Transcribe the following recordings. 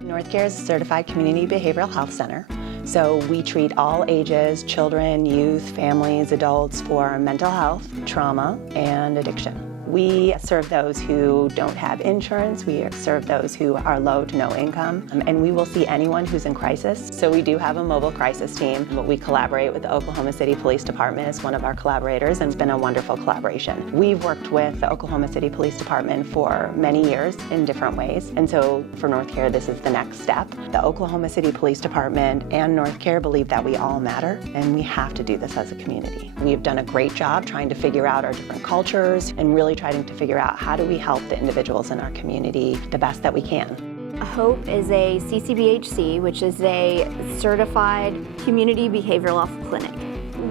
NorthCare is a certified community behavioral health center. So we treat all ages, children, youth, families, adults for mental health, trauma, and addiction. We serve those who don't have insurance, we serve those who are low to no income, and we will see anyone who's in crisis. So we do have a mobile crisis team, but we collaborate with the Oklahoma City Police Department as one of our collaborators, and it's been a wonderful collaboration. We've worked with the Oklahoma City Police Department for many years in different ways, and so for NorthCare, this is the next step. The Oklahoma City Police Department and NorthCare believe that we all matter, and we have to do this as a community. We've done a great job trying to figure out our different cultures and really trying to figure out how do we help the individuals in our community the best that we can. HOPE is a CCBHC, which is a certified community behavioral health clinic.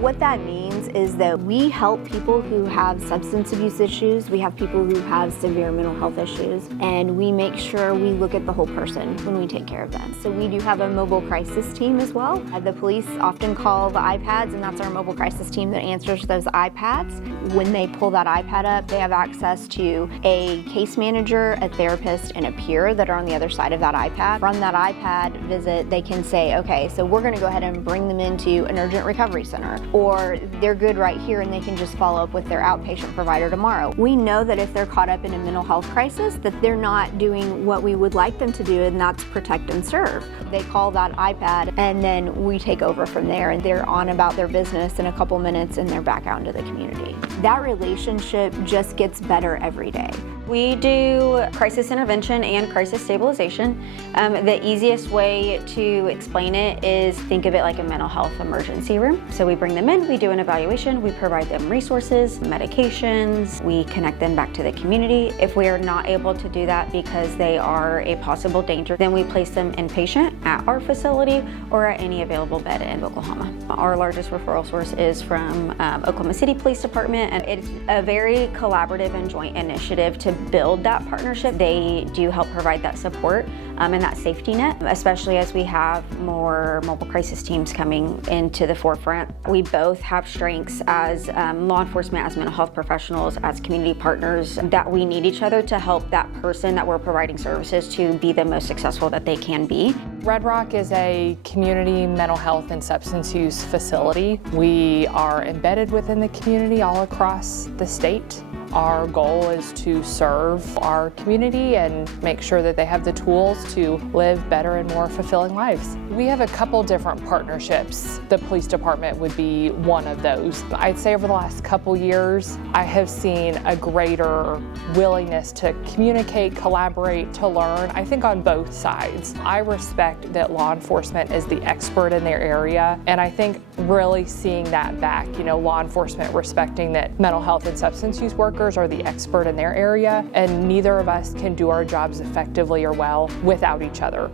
What that means is that we help people who have substance abuse issues, we have people who have severe mental health issues, and we make sure we look at the whole person when we take care of them. So we do have a mobile crisis team as well. The police often call the iPads, and that's our mobile crisis team that answers those iPads. When they pull that iPad up, they have access to a case manager, a therapist, and a peer that are on the other side of that iPad. From that iPad visit, they can say, okay, so we're gonna go ahead and bring them into an urgent recovery center, or they're good right here and they can just follow up with their outpatient provider tomorrow. We know that if they're caught up in a mental health crisis, that they're not doing what we would like them to do, and that's protect and serve. They call that iPad, and then we take over from there, and they're on about their business in a couple minutes, and they're back out into the community. That relationship just gets better every day. We do crisis intervention and crisis stabilization. The easiest way to explain it is think of it like a mental health emergency room. So we bring them in, we do an evaluation, we provide them resources, medications, we connect them back to the community. If we are not able to do that because they are a possible danger, then we place them inpatient at our facility or at any available bed in Oklahoma. Our largest referral source is from Oklahoma City Police Department, and it's a very collaborative and joint initiative to build that partnership. They do help provide that support and that safety net, especially as we have more mobile crisis teams coming into the forefront. We both have strengths as law enforcement, as mental health professionals, as community partners, that we need each other to help that person that we're providing services to be the most successful that they can be. Red Rock is a community mental health and substance use facility. We are embedded within the community all across the state. Our goal is to serve our community and make sure that they have the tools to live better and more fulfilling lives. We have a couple different partnerships. The police department would be one of those. I'd say over the last couple years, I have seen a greater willingness to communicate, collaborate, to learn, I think on both sides. I respect that law enforcement is the expert in their area, and I think really seeing that back, law enforcement respecting that mental health and substance use workers are the expert in their area, and neither of us can do our jobs effectively or well without each other.